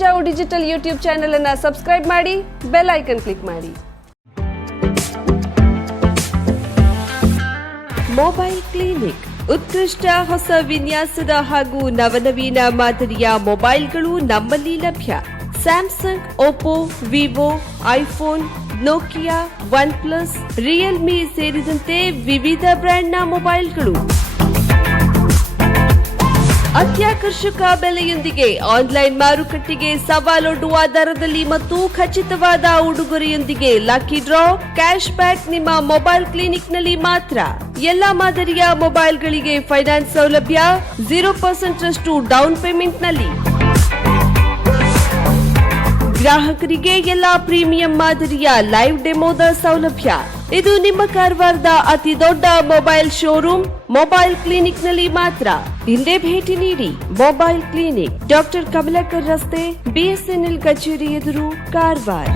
ಮುಂಜಾವು digital YouTube channel ಅನ್ನು subscribe ಮಾಡಿ, bell icon click ಮಾಡಿ. ಮೊಬೈಲ್ ಕ್ಲಿನಿಕ್ ಉತ್ಕೃಷ್ಟ ಹೊಸ ವಿನ್ಯಾಸದ ಹಾಗೂ ನವನವೀನ ಮಾದರಿಯ ಮೊಬೈಲ್ಗಳು ನಮ್ಮಲ್ಲಿ ಲಭ್ಯ. Samsung, Oppo, Vivo, iPhone, Nokia, one plus, Realme ಸೇರಿದಂತೆ ವಿವಿಧ ಬ್ರ್ಯಾಂಡ್ನ ಮೊಬೈಲ್ಗಳು ಅತ್ಯಾಕರ್ಷಕ ಬೆಲೆಯೊಂದಿಗೆ ಆನ್ಲೈನ್ ಮಾರುಕಟ್ಟೆಗೆ ಸವಾಲೊಡ್ಡುವ ದರದಲ್ಲಿ ಮತ್ತು ಖಚಿತವಾದ ಉಡುಗೊರೆಯೊಂದಿಗೆ ಲಕ್ಕಿ ಡ್ರಾ, ಕ್ಯಾಶ್ ಬ್ಯಾಕ್ ನಿಮ್ಮ ಮೊಬೈಲ್ ಕ್ಲಿನಿಕ್ನಲ್ಲಿ ಮಾತ್ರ. ಎಲ್ಲಾ ಮಾದರಿಯ ಮೊಬೈಲ್ಗಳಿಗೆ ಫೈನಾನ್ಸ್ ಸೌಲಭ್ಯ 0% ರಷ್ಟು ಡೌನ್ ಪೇಮೆಂಟ್ನಲ್ಲಿ. ಗ್ರಾಹಕರಿಗೆ ಎಲ್ಲಾ ಪ್ರೀಮಿಯಂ ಮಾದರಿಯ ಲೈವ್ ಡೆಮೋದ ಸೌಲಭ್ಯ. ಇದು ನಿಮ್ಮ ಕಾರವಾರದ ಅತಿ ದೊಡ್ಡ ಮೊಬೈಲ್ ಶೋರೂಮ್ ಮೊಬೈಲ್ ಕ್ಲಿನಿಕ್ನಲ್ಲಿ ಮಾತ್ರ. ಹಿಂದೆ ಭೇಟಿ ನೀಡಿ. ಮೊಬೈಲ್ ಕ್ಲಿನಿಕ್, ಡಾಕ್ಟರ್ ಕಮಲಾಕರ್ ರಸ್ತೆ, BSNL ಕಚೇರಿ ಎದುರು, ಕಾರವಾರ.